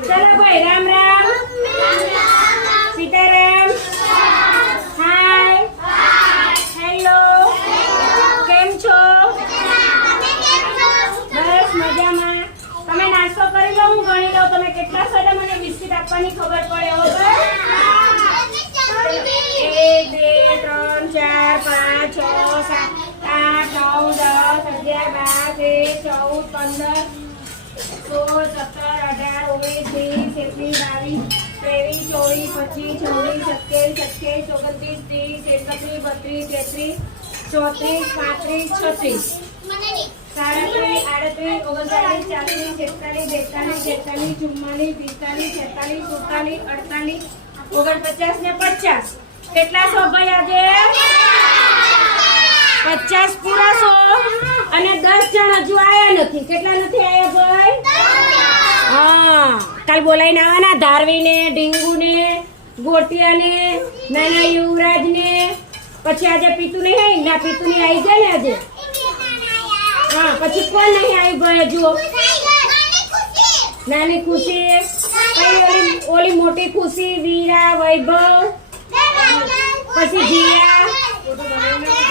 ચલો ભાઈ Ram Ram Sitaram hi hello કેમ છો બસ મજામાં તમે નાસ્તો કરી લો હું ગણી લઉં તમે કેટલા સડે મને બિસ્કિટ આપવાની ખબર પડે હો બસ 1 2 3 4 5 6 7 8 9 10 11 12 13 14 15 16 17 18 19 20 21 22 23 24 25 36 ને 50 કેટલા સો ભાઈ આજે 50 પૂરા સો અને 10 જણ હજુ આયા નથી કેટલા નથી આયા ભાઈ હા કાલ બોલાઈને આવવાના ધારવીને ડીંગુને ગોટિયાને નાના યુવરાજને પછી આજે પીતુ નહીં આવી ના પીતુ નહીં આવી જાય ને આજે હા પછી કોણ નહીં આવી ભાઈ જુઓ નાની ખુશી ઓલી મોટી ખુશી વીરા વૈભવ પછી જીયા